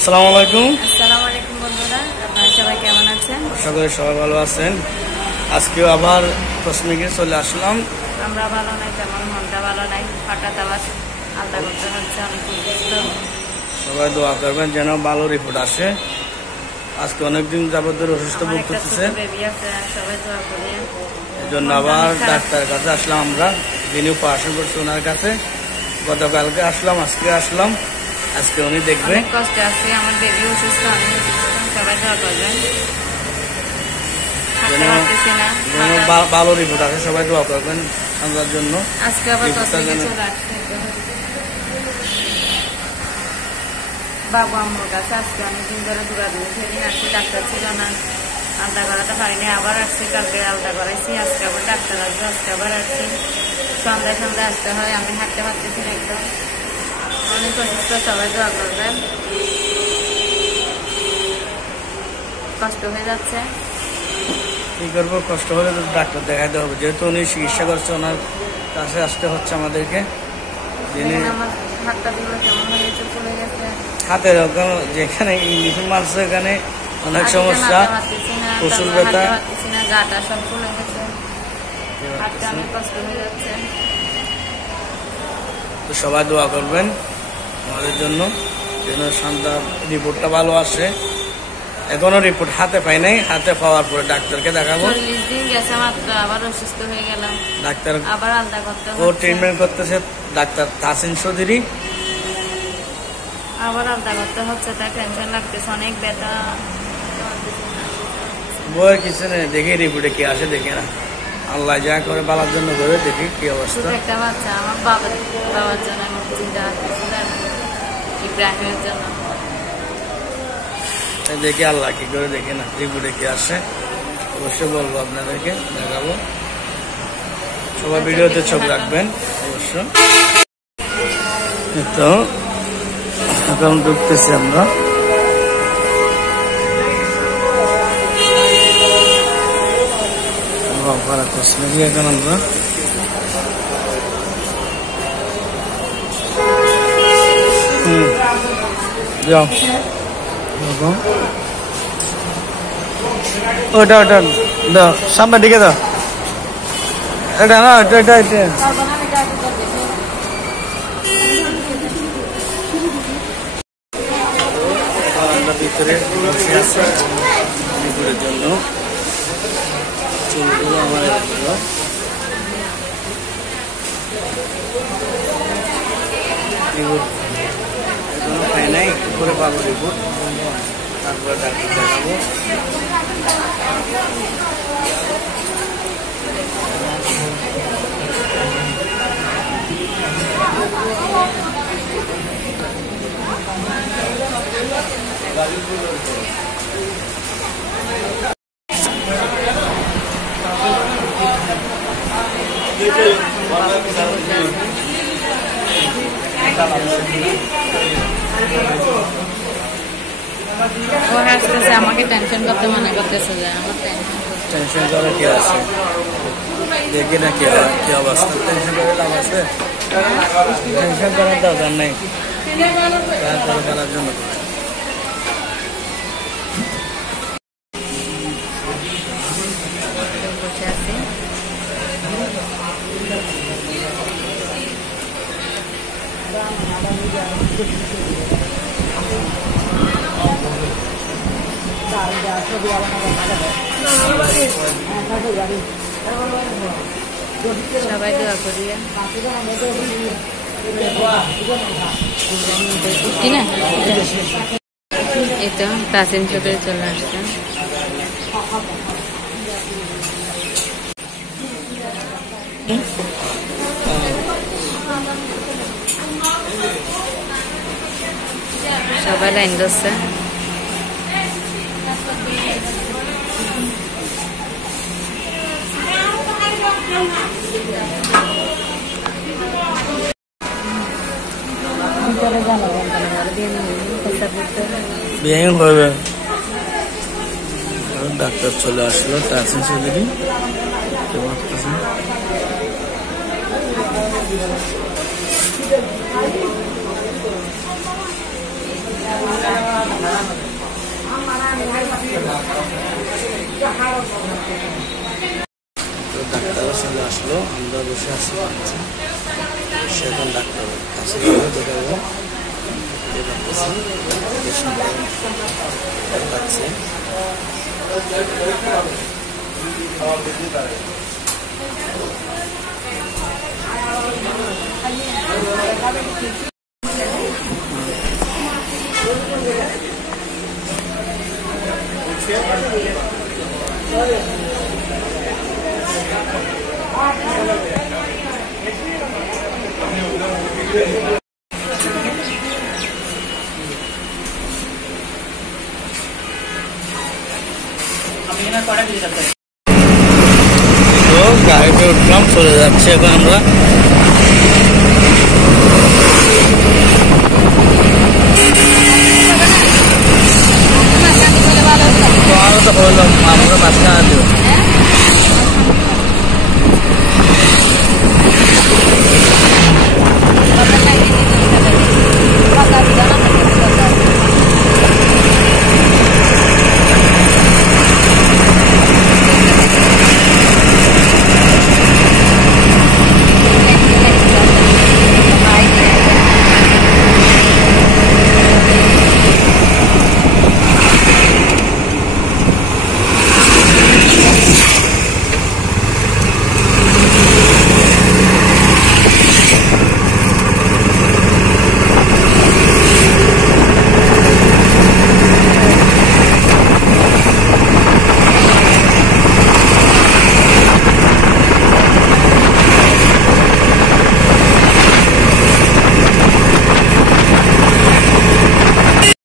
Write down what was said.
আসসালামু আলাইকুম। আসসালামু আলাইকুম বন্ধুরা, আপনারা সবাই কেমন আছেন? আশা করি সবাই ভালো আছেন। আজকেও আবার কসমিকে চলে আসলাম। আমরা ভালো নাই, তেমন মনটা ভালো নাই। হঠাৎ আবার আলাদা করতে হচ্ছে, অনেক অসুস্থ। সবাই দোয়া করবেন যেন ভালো রিপোর্ট আসে। আজকে অনেকদিন যাবত ধরে অসুস্থ আমার ভোগ একটা ছোট করতেছে, বেবি আছে, সবাই দোয়া করিয়েন। এই জন্য আবার ডাক্তারের কাছে আসলাম। আমরা যিনি অপারেশন করছি ওনার কাছে গতকালকে আসলাম, আজকে আসলাম। আজকে উনি দেখবে। অনেক কষ্টে আছি, আমার বেবি অসুস্থ, আমি অসুস্থ। সবাই দোয়া করবেন। হাঁটতে পারতেছি না। ভালো রিপোর্ট আসে, সবাই দোয়া করবেন আমার জন্য। আজকে আবার কসমিকে চলে আসছে বাবু আম্মুর কাছে। আজকে অনেকদিন ধরে দূরাদূরি সেদিন আসছি, ডাক্তার ছিল না, আলাদা করাতে পারিনি। আবার আসছি, কালকে আলাদা করাইছি। আজকে আবার ডাক্তার আসবে, আজকে আবার আসছি। সন্ধ্যায় সন্ধ্যায় আসতে হয়, আমি হাঁটতে পারতেছি না একদম, অনেক অসুস্থ। সবাই দোয়া করবেন। কষ্ট হয়ে যাচ্ছে। কি করবো, কষ্ট হলে তো ডাক্তার দেখাইতে হবে, যেহেতু উনি চিকিৎসা করছে ওনার কাছে আসতে হচ্ছে আমাদেরকে। যিনি আমার হাতটা দিলে কেমন হয়ে গেছে, চলে গেছে। হাতের যেখানে ইঞ্জেকশন মারছে ওখানে অনেক সমস্যা, প্রচুর ব্যথা, গাটা সব চলে গেছে, হাতটা অনেক কষ্ট হয়ে যাচ্ছে। তো সবাই দোয়া করবেন আমাদের জন্য যেন সন্তান রিপোর্টটা ভালো আসে। এখনো রিপোর্ট হাতে পাই নাই, হাতে পাওয়ার পরে ডাক্তারকে দেখাবো। 40 দিন গেছে মাত্র, আবার অসুস্থ হয়ে গেলাম। ডাক্তার আবার আলাদা করতে ও ট্রিটমেন্ট করতেছে, ডাক্তার তাসিন চৌধুরী। আবার আলাদা করতে হচ্ছে, তাই টেনশন লাগতেছে, অনেক ব্যথা। বই কিছু নেই, দেখি রিপোর্টে কি আসে, দেখে না আল্লাহ যা করে বালার জন্য করে দেখি কি অবস্থা। একটা বাচ্চা আমার বাবার জন্য আমি চিন্তা করতেছিলাম, ইব্রাহিমের জন্য। দেখি আল্লাহ কি করে, দেখি না রিপোর্টে কি আসে, অবশ্যই বলবো আপনাদেরকে, দেখাবো। সবাই ভিডিওতে চোখ রাখবেন অবশ্য। তো এখন ঢুকতেছি আমরা। এখন আমরা যাও ওটা ওটা দাও, সামনের দিকে দাও। এটা না, এটা এটা এটা ভিতরে বসে আছে রিপোর্টের জন্য। চুলগুলো আমার এখনো পাই নাই, একটু করে পাবো রিপোর্ট, তারপরে ডাক্তার দেখাবো। ও হাসতেছে, আমাকে টেনশন করতে মনে করতেছে যে আমার টেনশন করে কি আছে, দেখি না কি হয়, কি অবস্থা। টেনশন করে লাভ আছে? টেনশন করার দরকার নেই, করার জন্য। বসে আছি। সবাই দোয়া করিয়ে কি না, এই তো তাসিন চৌধুরী চলে আসছেন। সবাই লাইন ধরছে। বিয়ে করবে, ডাক্তার চলে আসলো, তাসিন চৌধুরী। বসে আসতে পারছি সে এখন ডাক্তারের কাছে দেখাবো লাগছে তো গাড়িতে উঠলাম, চলে যাচ্ছি এখন আমরা